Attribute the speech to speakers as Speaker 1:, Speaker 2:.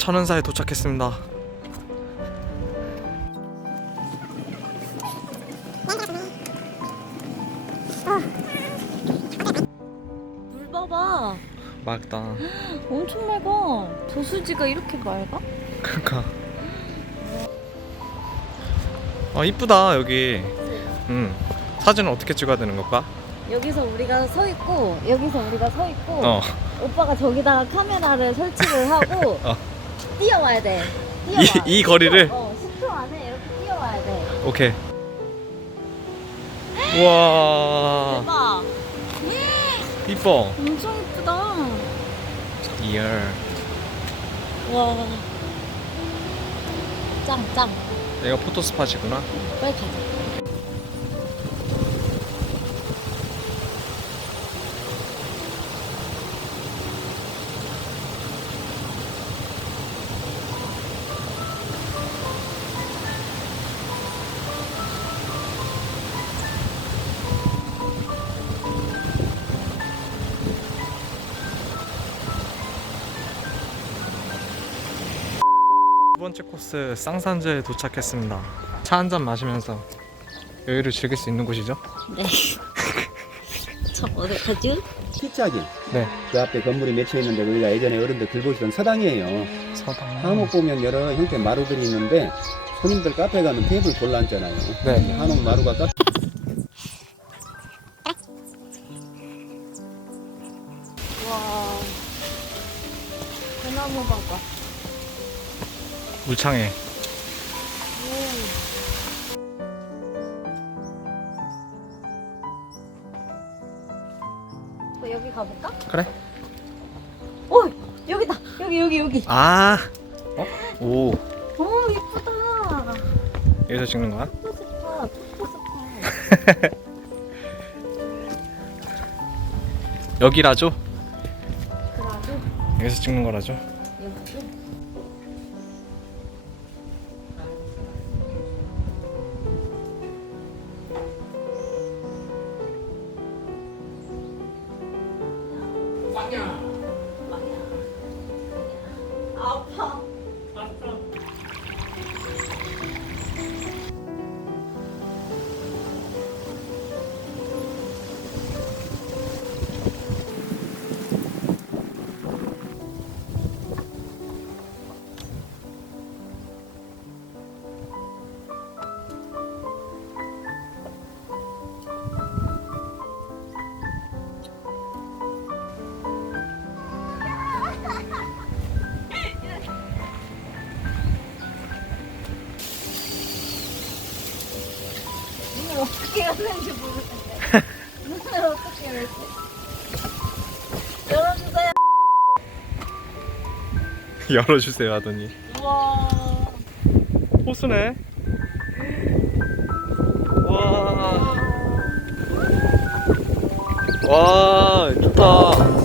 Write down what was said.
Speaker 1: 천은사에 도착했습니다.
Speaker 2: 물 봐봐.
Speaker 1: 맑다.
Speaker 2: 엄청 맑아. 저수지가 이렇게 맑아?
Speaker 1: 그러니까. 이쁘다 여기. 사진은 어떻게 찍어야 되는 걸까?
Speaker 2: 여기서 우리가 서 있고 여기서 우리가 서 있고 오빠가 저기다가 카메라를 설치를 하고 뛰어와야 돼.
Speaker 1: 이 거리를?
Speaker 2: 10초 안에 이렇게 뛰어와야 돼.
Speaker 1: 오케이. 우와.
Speaker 2: 대박.
Speaker 1: 이뻐.
Speaker 2: 엄청 이쁘다.
Speaker 1: 이얼.
Speaker 2: 와. 짱.
Speaker 1: 여기가 포토 스팟이구나.
Speaker 2: 빨리 가자.
Speaker 1: 두 번째 코스 쌍산제에 도착했습니다. 차 한 잔 마시면서 여유를 즐길 수 있는 곳이죠?
Speaker 2: 네. 저 어떡하지?
Speaker 3: 피짜기.
Speaker 1: 네.
Speaker 3: 그 앞에 건물이 몇 채 있는데 우리가 예전에 어른들 들보시던 서당이에요.
Speaker 1: 서당.
Speaker 3: 한옥 보면 여러 형태 마루들이 있는데 손님들 카페 가면 테이블 골라 앉잖아요.
Speaker 1: 네.
Speaker 3: 한옥 마루가 카페.
Speaker 2: 와. 대나무 봐봐.
Speaker 1: 물창에.
Speaker 2: 여기 가볼까?
Speaker 1: 그래.
Speaker 2: 오! 여기다! 여기!
Speaker 1: 아. 오.
Speaker 2: 오, 예쁘다!
Speaker 1: 여기서 찍는 거야?
Speaker 2: 포토스팟, 포토스팟.
Speaker 1: 여기라죠?
Speaker 2: 그래가지고,
Speaker 1: 여기서 찍는 거라죠?
Speaker 2: 여기도. 아파. 눈을 어떻게 해야 되는지 모르겠네. 눈을 어떻게 해야 되지? 열어주세요.
Speaker 1: 열어주세요 하더니.
Speaker 2: 우와.
Speaker 1: 호수네. 와. 와, 좋다.